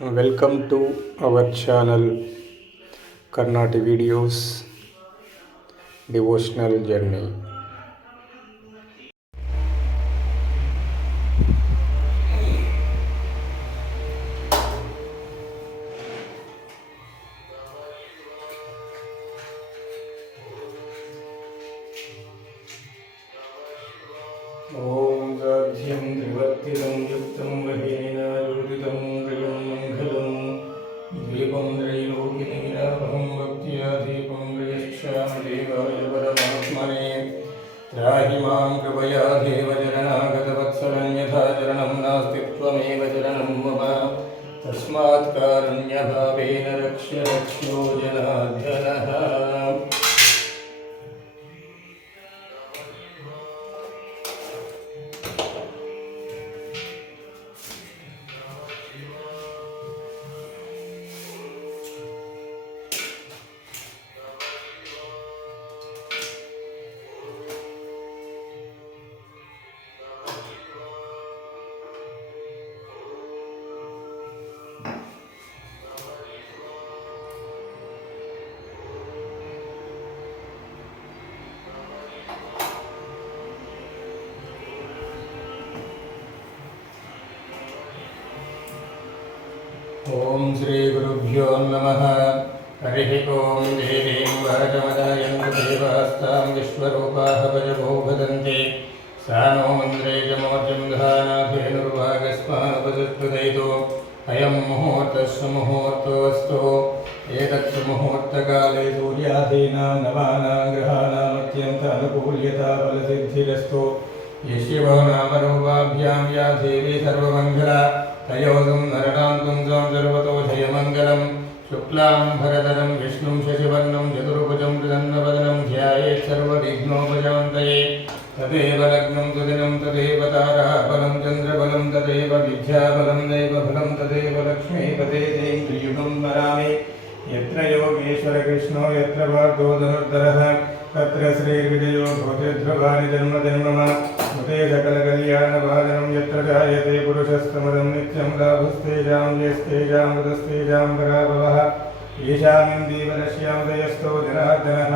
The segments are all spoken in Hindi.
Welcome to our channel Karnati Videos Devotional Journey. Om Gadhyam Trivattiram Yuktam Vahena Yuditam Priyam Mangalam Devam Trilokinilabham Bhaktya Devam Priyacham Devaya Paramatmane Trahi Mam Kripaya Deva Jaranagata Vatsalam Yatha Jaranam Nastittvameva Jaranam Mama Tasmat Karanya Bhavena Rakshya Raksho Janadhyanaha. ओम श्री गुरुभ्यो नमः। हरिः ओम देवीं वाचमदायं देवास्तां विश्वरूपाः भजगो भदन्ति सा नो मन्द्रेजमोर्जं धानाधेनुर्वागस्मानुपसुष्टुदयितो अयं मुहूर्तः सुमुहूर्तोऽस्तु। एतत् सुमुहूर्तकाले सूर्यादीनां नवानां ग्रहाणामत्यन्त अनुकूल्यता फलसिद्धिरस्तु। यशिवो नाम रूपाभ्यां या देवी सर्वमङ्गला तयोगं नरकान्तं सर्वतो जयमङ्गलं शुक्लां भरधरं विष्णुं शशिवर्णं चतुर्भुजं प्रसन्नवदनं ध्यायेत् सर्वविघ्नोपशान्तये। तदेव लग्नं सुदिनं तदेव तारः बलं चन्द्रबलं तदेव विद्याबलं दैवबलं तदेव लक्ष्मीपते जयेन्द्रियुगं वरामि। यत्र योगेश्वरकृष्णो यत्र पार्थो धनुर्धरः तत्र श्रीविजयो भूतिर्ध्रुवाणि जन्मजन्मम मुते सकलकल्याणभाजनं यत्र जायते पुरुषस्तमदं नित्यं लाभस्तेषां ज्येष्ठेषां मृतस्तेषां पराभवः येषामिन्दीवरस्यामुदयस्थो जनार्दनः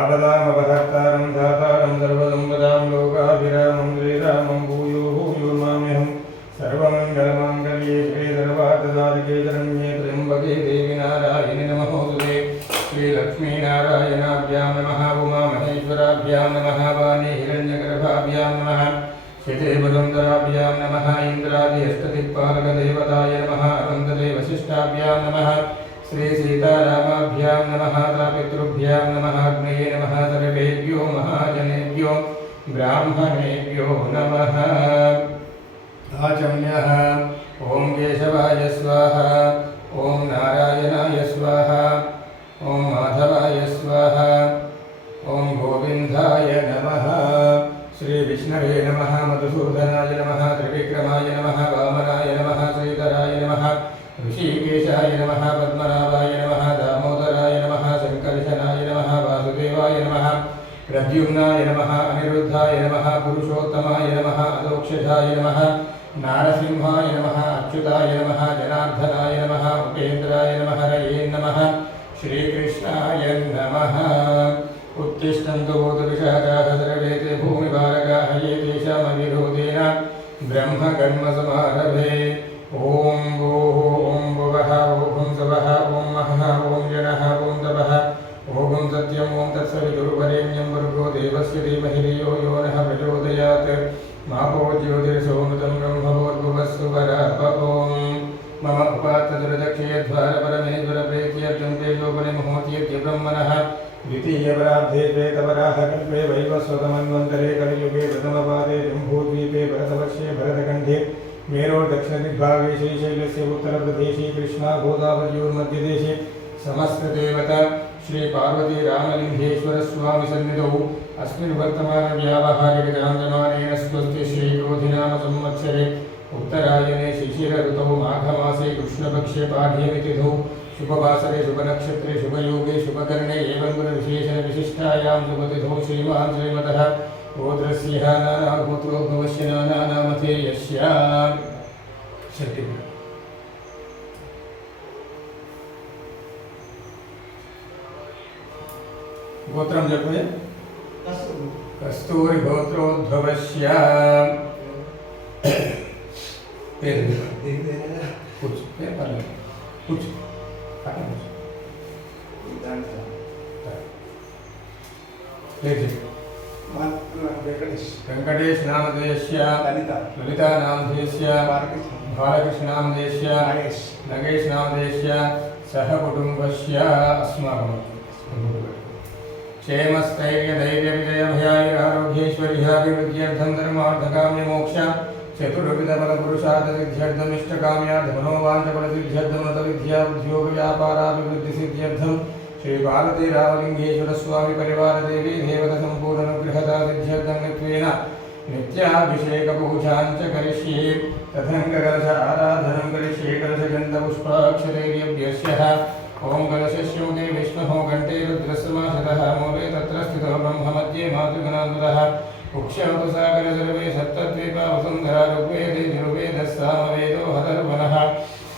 आपदामपहर्तारं धातारं सर्वसम्पदां लोकाभिरामं श्रीरामं भूयो भूयोर्माम्यहं सर्वमङ्गलमाङ्गल्ये श्री सर्वार्थसाधिके शरण्ये त्र्यम्बके देवि नारायणि नमोऽस्तुते। श्रीलक्ष्मीनारायणाभ्यां नमः। उमामहेश्वराभ्यां नमः। वाणी हिरण्यगर्भाभ्यां नमः। शितेवसुन्दराभ्यां नमः। इन्द्रादिष्टदिक्पालकदेवताय नमः। अनन्तदे वसिष्ठाभ्यां नमः। श्रीसीतारामाभ्यां नमः। तापितृभ्यां नमः। अग्नये नमः। सर्वेभ्यो महाजनेभ्यो ब्राह्मणेभ्यो नमः। आचम्यः ॐ केशवाय स्वाहा ॐ नारायणाय स्वाहा ॐ माधवाय स्वाहा ॐ गोविन्दाय नमः। श्रीविष्णवे नमः। मधुसूदनाय नमः। त्रिविक्रमाय नमः। वामनाय नमः। श्रीधराय नमः। ऋषिकेशाय नमः। पद्मनाभाय नमः। दामोदराय नमः। संकर्षणाय नमः। वासुदेवाय नमः। प्रद्युम्नाय नमः। अनिरुद्धाय नमः। पुरुषोत्तमाय नमः। अदोक्षजाय नमः। नारसिंहाय नमः। अच्युताय नमः। जनार्दनाय नमः। उपेन्द्राय नमः। हरये नमः। श्रीकृष्णाय नमः। उत्तिष्ठन्तु भूतपिशाचाः सर्वे ते भूमिभारकाः ये तेषामविरोधेन ब्रह्मकर्मसमारभे। ॐ भूः ॐ भुवः ॐ स्वः ॐ महः ॐ जनः ॐ तपः ॐ सत्यं ॐ तत्सवितुर्वरेण्यं भर्गो देवस्य धीमहि धियो यो नः प्रचोदयात् मापो ज्योतिर्सोमृतं ब्रह्मभूर्भुवस्सुवरः। ॐ मम उपात्तदुरदक्षयध्वारपरमेश्वरप्रेत्य तेजोपरिमुहूर्त्य ब्रह्मणः द्वितीयपरार्धे श्वेतवराह कल्पे वैवस्वतमन्वन्तरे कलियुगे प्रथमपादे जम्बूद्वीपे भरतवर्षे भरतखण्डे मेरोर्दक्षिणदिग्भागे श्रीशैलस्य उत्तरप्रदेशे कृष्णा गोदावर्योर्मध्यदेशे समस्तदेवता श्रीपार्वतीरामलिङ्गेश्वरस्वामिसन्निधौ अस्मिन् वर्तमानव्यावहारिकजायमानेन स्वस्ति श्रीक्रोधिनाम संवत्सरे उत्तरायणे शिशिरऋतौ माघमासे कृष्णपक्षे पाढ्यमितिथौ शुभवासरे शुभनक्षत्रे शुभयोगे शुभकर्णे एवं गुणविशेषणविशिष्टायां शुभतिथौ श्रीमान् श्रीमतः गोत्रस्य नानागोत्रोद्भवस्य नानानामधेयस्य शक्तिः గోత్రం చెప్పే కస్తూరి గోత్రోద్భవస్య పేరు కూర్చో పర్లేదు కూర్చో పక్కన కూర్చో వెంకటేష్ నామధేయస్య లలితా నామధేయస్య బాలకృష్ణ నామధేయస్య నగేష్ నామధేయస్య సహ కుటుంబస్య అస్మాకం क्षेमस्थैर्यधैर्यविजयभयायुरारोग्यैश्वर्याभिवृद्ध्यर्थं धर्मार्थकाम्यमोक्ष चतुर्विधफलपुरुषार्थसिद्ध्यर्थमिष्टकाम्यार्थमनोवाञ्छफलसिद्ध्यर्थं श्रीपार्वती रामलिङ्गेश्वरस्वामी परिवारदेवी देवतसम्पूर्णनुग्रहता सिद्ध्यर्थं नित्याभिषेकपूजाञ्च करिष्ये तथङ्ककलश आराधनं करिष्ये कलशगन्धपुष्पाक्षरैर्यभ्यस्यः ओं कलशस्योगे विष्णुः कण्ठे रुद्रसमाशतः मूले तत्र स्थितो ब्रह्ममध्ये मातृगणान्तरः उक्ष्यौतु सागर सर्वे सप्तद्वीपा वसुन्धरा ऋग्वेदे यजुर्वेदः सामवेदो हतर्वणः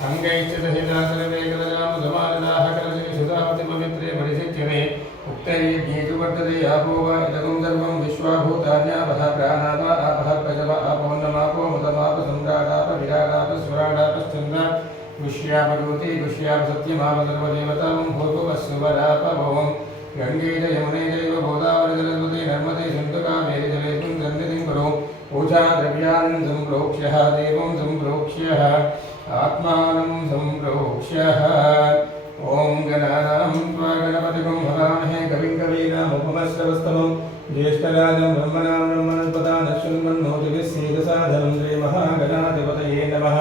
अङ्गैश्च दहिता सर्वे कलजामुदमानदाः कलशविशुधावति पवित्रे परिषिच्यते उक्तैर्यज्ञेषु वर्तते आपो वा इदगुं सर्वं विश्वाभूतान्यापः प्राणापः आपः प्रजव आपोन्नमापो मुदमाप सम्राडाप विराडाप स्वराडापश्चन्द्र विश्यापगोति विश्यापसत्यमापसर्वदेवतां भूर्भुवस्सुवरापभवं गङ्गे च यमुने चैव गोदावरी सरस्वती नर्मदे सिन्धु कावेरी जलेऽस्मिन् सन्निधिं कुरु पूजाद्रव्यान् सम्प्रोक्ष्यः देवं सम्प्रोक्ष्यः आत्मानं सम्प्रोक्ष्यः ॐ गणानां त्वा गणपतिगुं हवामहे कविं कवीनामुपमश्रवस्तमं ज्येष्ठराजं ब्रह्मणां ब्रह्मणस्पदान् शृण्वन्नोतिभिः सीदसाधनं श्रीमहागणाधिपतये नमः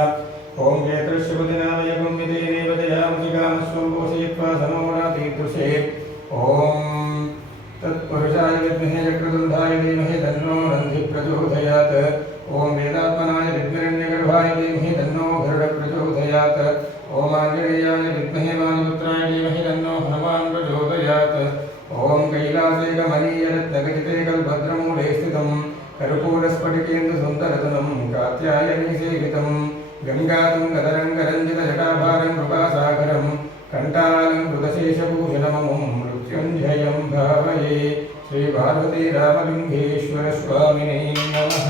ओं केतुश्रुतिनामयकं विदेनेव दयामुचिकामश्वं पोषयित्वा समोरातीर्दृशे ॐ तत्पुरुषाय विद्महे चक्रतुण्डाय धीमहि तन्नो नन्दिः प्रचोदयात् ॐ वेदात्मनाय विद्महिरण्यगर्भाय धीमहि तन्नो गरुडः प्रचोदयात् ॐ आञ्जनेयाय विद्महे वायुपुत्राय धीमहि तन्नो हनुमान् प्रचोदयात् ॐ कैलासे कमनीयरत्नखचिते कल्पद्रमूले स्थितं कर्पूरस्फटिकेन्दुसुन्दरतनं कात्यायनीसेवितं गङ्गातुङ्गतरङ्गरञ्जितजटाभारं कृपासागरं कण्ठालङ्कृतशेषभूषणममुं मृत्युञ्जयं भावये श्रीपार्वती रामलिङ्गेश्वरस्वामिने नमः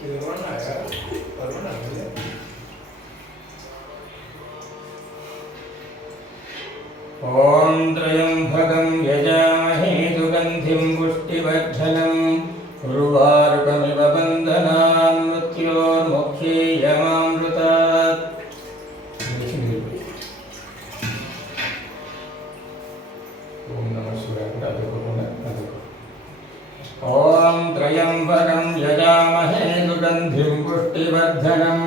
ॐ त्र्यम्बकं यजामहे सुगन्धिं पुष्टिवर्धनम् उर्वारुकमिव बन्धनान् मृत्योर्मुक्षीयमामृतात्। ॐ नमः त्र्यम्बकं यजामहे सुगन्धिं पुष्टिवर्धनम्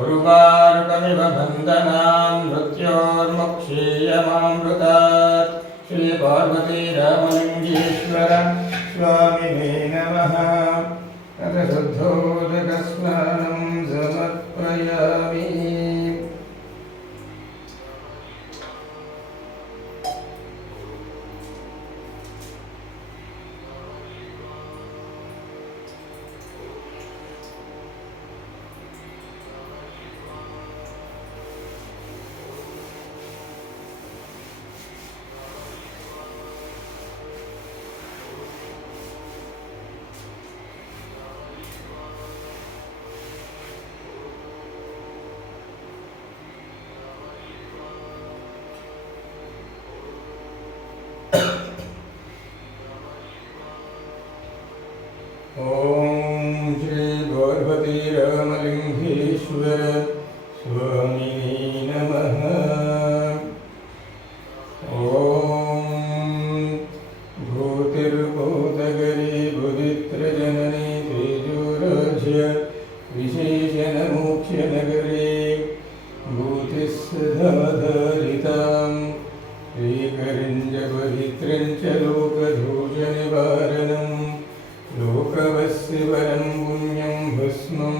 उर्वारुकमिव बन्धनान् मृत्योर्मुक्षीयमामृतात्। श्री पार्वती रामलिङ्गेश्वर स्वामिने नमः। अथ शुद्धोदकस्नानं समर्पयामि। ओम श्री पार्वती रामलिंगेश्वर स्वामिने नमः। ओम भूतिर्भूतगरी बुधित्रजननी तेजोराज्य विशेषणमोक्षनगरे भूतिस्सधाधारितां श्रीकरिञ्जपवित्रञ्च लोकदोषनिवारणम् लोकवस्य वरं पुण्यं भस्मं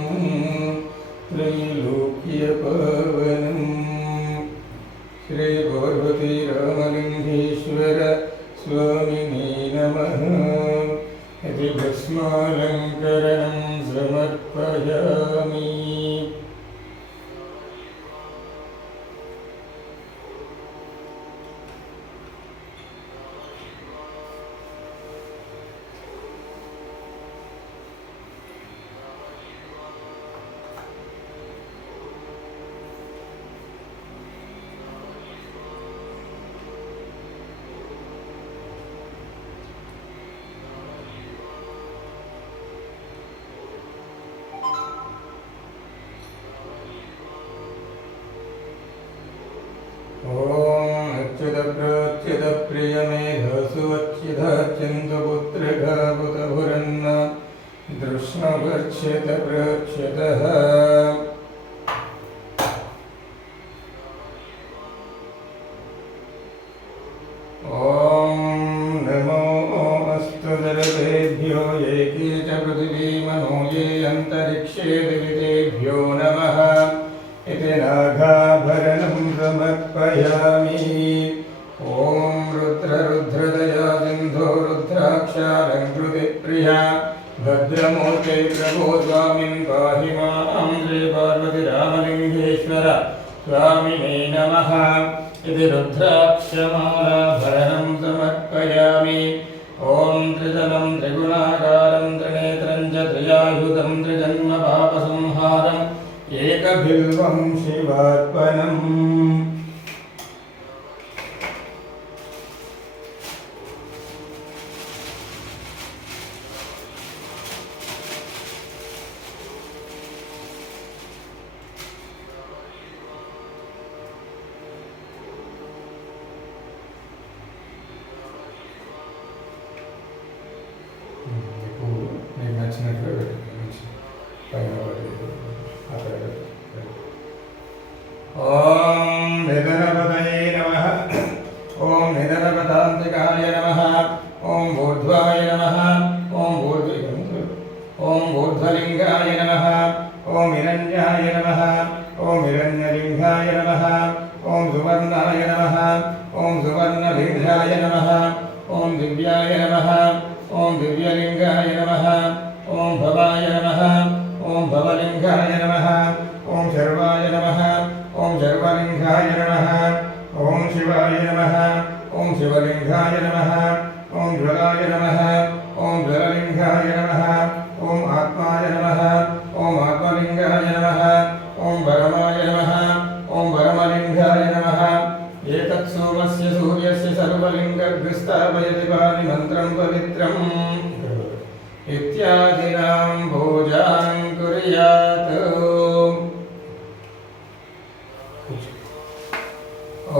त्रैलोक्यपावनम्। श्री पार्वती रामलिंगेश्वर स्वामिने नमः। इति भस्मालङ्करणं समर्पयामि। ओम अच्युत प्रियमेधसु अच्युताच्युतपुत्रघापुतभुरन्न दृष्णभर्च्यत प्रच्युतः। ओम नमो अस्तु सर्वेभ्यो ये के च पृथिवीमनो ये अन्तरिक्षे दिवितेभ्यो नमः। इति नागाभरणं समर्पयामि। ओम रुद्ररुद्रदया सिन्धो रुद्राक्षालङ्कृतिप्रिया भद्रमूर्ते प्रभो स्वामिन् पाहि मां। श्री पार्वती रामलिंगेश्वर स्वामिने नमः। इति रुद्राक्षमालाभरणं समर्पयामि। ओम त्रिजलं त्रिगुणाकारं त्रिनेत्रं च त्रियायुधं त्रिजन्मपापसंहारम् एकबिल्वं शिवार्पणम्। మీకు నచ్చినట్లుగా పెట్టుకోండి పైన ओम निधनपतये नमः। ओम निधनपतान्तिकाय नमः। ओम ऊर्ध्वाय नमः। ओम ऊर्ध्वलिंगाय नमः। ओम हिरण्याय नमः। ओम हिरण्यलिंगाय नमः। ओम सुवर्णाय नमः। ओम सुवर्णलिंगाय नमः। ओम दिव्याय नमः। ओम दिव्यलिंगाय नमः। ओम भवाय नमः। ओम भवलिंगाय नमः। ओम शर्वाय नमः। ओम शर्वलिंगाय नमः। ओम शिवाय नमः। ओम शिवलिंगाय नमः। ओम ज्वलाय नमः। ओम ज्वललिंगाय नमः। ओम आत्माय नमः। पूजां कुर्यात्।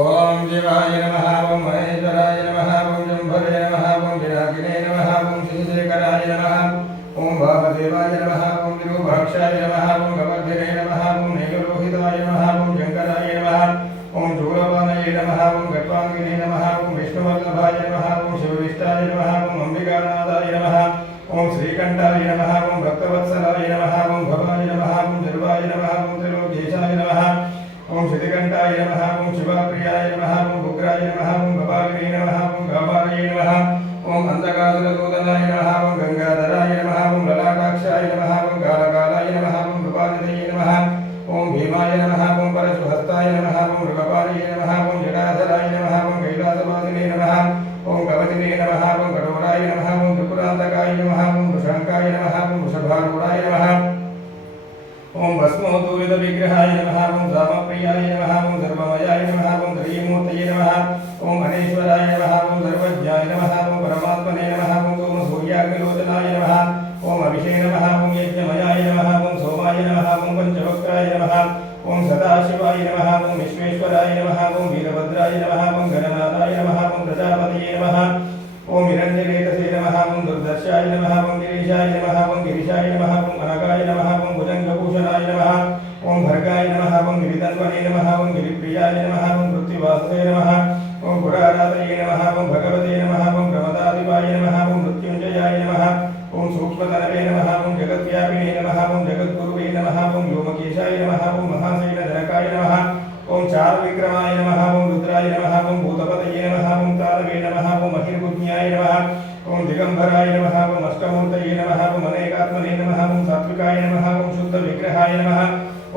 ओम शिवाय नमः, ओम महेश्वराय नमः, ओम शंभवे नमः, ओम पिनाकिने नमः, ओम शिवशेखराय नमः, ओम वामदेवाय नमः, ओम विरूपाक्षाय नमः, ओम कवर्धिने नमः, ओम नीललोहिताय नमः, ओम शंकराय नमः, ओम शूलपाणये नमः, ओम गट्वांगिने नमः, ओम विष्णुवल्लभाय नमः, ओम शिवविष्टाय नमः, ओम अंबिकानाथाय नमः, ओम श्रीकंठाय नमः, ओम भक्तवत्सलाय नमः, ओम भवाय नमः, ओम सर्वाय नमः, ओम त्रिलोकेशाय नमः, ओम श्रीकंठाय नमः, ओम शिवप्रियाय नमः, ओम उग्राय नमः, ओम भवाग्ने नमः, ओम गामारये नमः, ओम अंधकासुरदूतनाय नमः, ओम गंगाधराय नमः, ओम ललाटाक्षाय नमः, ओम कालकालाय नमः, ओम कृपानिधये नमः, ओम भीमाय नमः, ओम परशुहस्ताय नमः, ओम मृगपालये नमः, ओम जटाधराय नमः, ओम कैलासवासिने नमः, ओम कवचिने नमः, ओम कठोराय नमः, ओम त्रिपुरान्तकाय नमः, ओम वृषङ्काय नमः, ओम वृषभारूढाय नमः, ओम भस्मोदूरित विग्रहाय नमः, ओम रामप्रियाय नमः, ओम सर्वमयाय नमः, ओम त्रयीमूर्तये नमः, ओम अनेश्वराय नमः, ओम सर्वज्ञाय नमः, ओम परमात्मने नमः, ओम सूर्याग्निलोचनाय नमः, ओम अभिषे नमः, ओम यज्ञमयाय नमः, ओम सोमाय नमः, ओम पंचवक्त्राय नमः, ओम सदाशिवाय नमः, ओम विश्वेश्वराय नमः, ओम वीरभद्राय नमः, ओम गणनाथाय नमः, ओम प्रजापतये नमः, ओम हिरण्यकेतसे नमः, ओम दुर्दर्शाय नमः, ओम गिरीशाय नमः, ओम गिरिशाय नमः, ओम अनगाय नमः, ओम भुजंगभूषणाय नमः, ओम भर्गाय नमः, ओम गिरितन्वने नमः, ओम गिरिप्रियाय नमः, ओम पृथ्वीवासवे नमः, ओम पुरारातये नमः, ओम भगवते नमः, ओम प्रमदाधिपाय नमः, ओम मृत्युंजयाय नमः, ओम सूक्ष्मतनवे नमः, ओम जगद्व्यापिने नमः, ओम जगद्गुरुवे नमः, ओम व्योमकेशाय नमः, ओम महासेनजनकाय नमः, ओम चारुविक्रमाय नमः, ओम रुद्राय नमः, ओम भूतपतये नमः, ओम तारवे नमः, ओम महिर्बुद्ध्याय नमः, ओम दिगंबराय नमः, ओम अष्टमूर्तये नमः, ओम अनेकात्मने नमः, ओम सात्विकाय नमः, ओम शुद्धविग्रहाय नमः,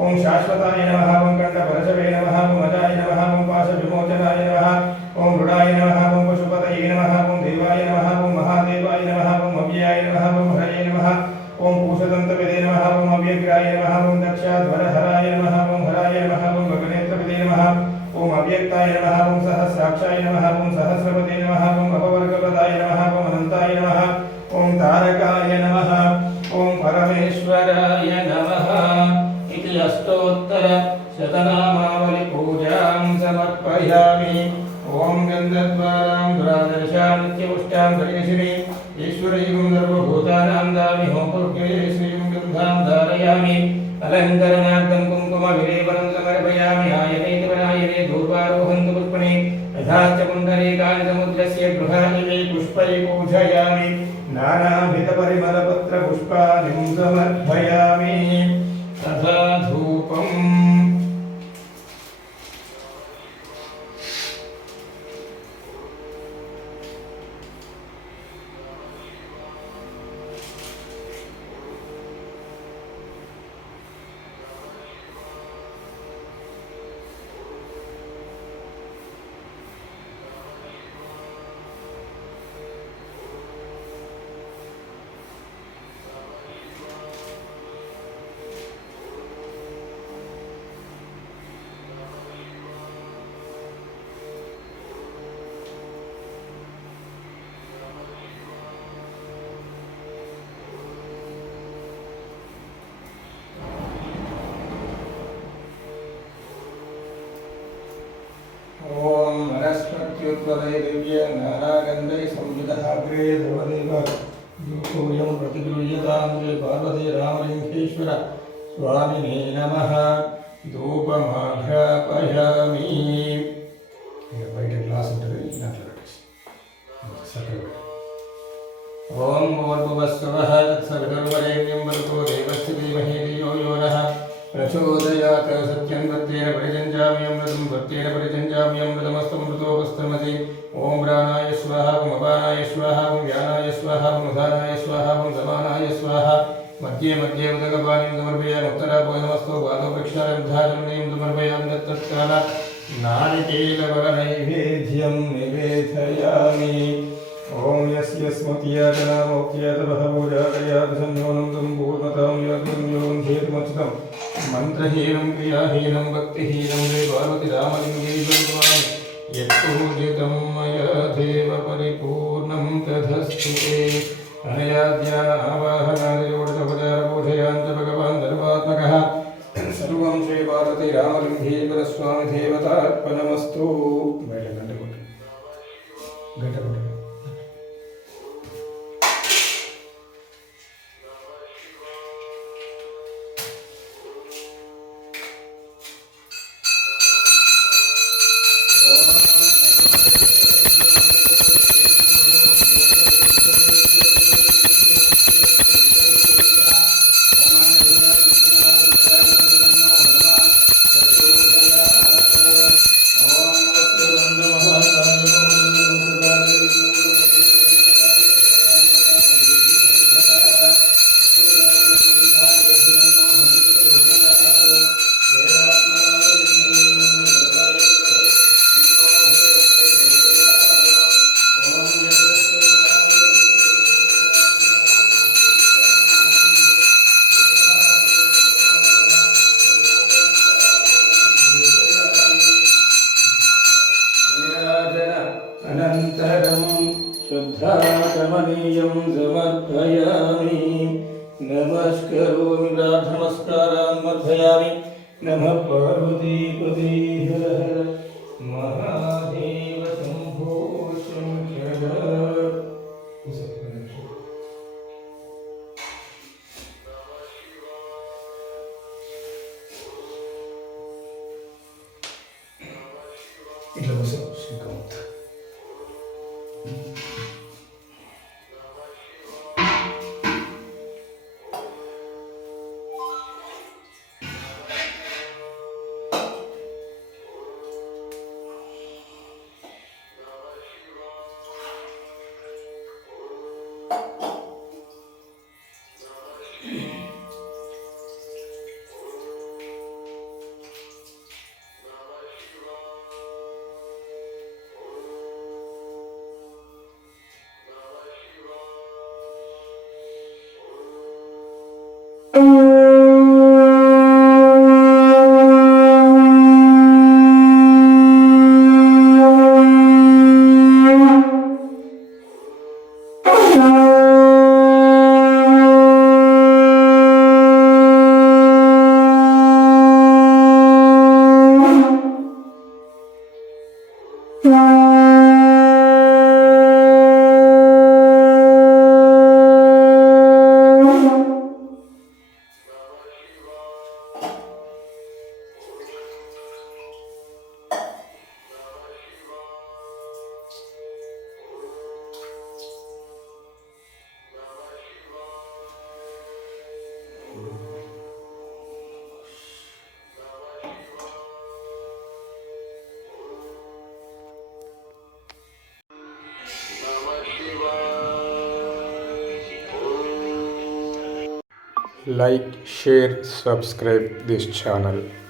ओम शाश्वताय नमः, ओम कंठपरशवे नमः, ओम अजाय नमः, ओम पाशविमोचनाय नमः, ओम रुडाय नमः, ओम पशुपतये नमः, ओम देवाय नमः, ओम महादेवाय नमः, ओम अव्ययाय नमः, ओम हरये नमः, ओम पूषदन्तविदे नमः, ओम अव्यग्राय नमः, ओम दक्षाध्वरहराय नमः, ओम हराय नमः, ओम गगनेत्रविदे नमः, ओम अव्यक्ताय नमः, ओम सहस्राक्षाय नमः, ओम सहस्रपते नमः, ओम अपवर्गपदाय नमः, ओम अनन्ताय नमः, ओम तारकाय नमः, ओम परमेश्वराय नमः इति अष्टोत्तर शतनामावलि पूजां समर्पयामि। ओम गन्धद्वारां दुरादर्शां नित्यपुष्टां दर्शने ईश्वरैकं सर्वभूतानां दामि होमपुर्गे श्रीं गन्धां धारयामि। अलङ्करणार्थं कुङ्कुमविलेपनं समर्पयामि। आयनेति वरायने धूपारोहन्तु पुष्पणे यथाच पुण्डरीकानि समुद्रस्य गृहाणि मे पुष्पैः पूजयामि। नानाविधपरिमलपत्रपुष्पाणिं समर्पयामि। तथा धूपम्। ओम वनस्पत्युत्पदे दिव्य नानागन्धै संयुतः ध्रुवदेव योऽयं प्रतिगृह्यतां श्री पार्वती रामलिङ्गेश्वर स्वामिने नमः। धूपमाघ्रापयामि। బయట గ్లాస్ ఉంటుంది దాంట్లో పెట్టేసి చక్కగా ఓం భూర్భువస్సువః తత్సవితుర్వరేణ్యం భర్గో దేవस्य धीमहि धियो यो नः प्रचोदयात्। सत्यं सत्येन परिजञ्जामि अमृतं सत्येन परिजञ्जामि अमृतमस्तमृतोपस्तमति। ओम प्राणाय स्वाहा, ओम अपानाय स्वाहा, ओम व्यानाय स्वाहा, ओम उदानाय स्वाहा, ओम समानाय स्वाहा। मध्ये मध्ये उदकपानीं समर्पयामि। उत्तराभोजनमस्तु पादौ प्रक्षालब्धाचमनीं समर्पयामि। तत्तत्काल नारिकेलफलनैवेद्यं निवेदयामि। ओम यस्य स्मृत्याजनामोक्त्यतबहभूजातयात् संयोनं तं पूर्णतां यातं योगं हेतुमच्युतं मन्त्रहीनं क्रियाहीनं भक्तिहीनं वे पार्वती रामलिङ्गेश्वरस्वामी यत्पूजितं मया देव परिपूर्णं तदस्तु ते। अनया ध्यान आवाहनादिजोडसोपचारपूजा पोषयाञ्च भगवान् सर्वात्मकः सर्वं श्रीपार्वतीरामलिङ्गेश्वरस्वामी देवतार्पणमस्तु। अनन्तरं शुद्धाचमनीयं समर्पयामि। नमस्करोमि नमस्कारान् समर्पयामि। नमः पार्वतीपते हर हर महादेव शम्भो शङ्कर। इट्ला बस Shrikant Like, share, subscribe this channel.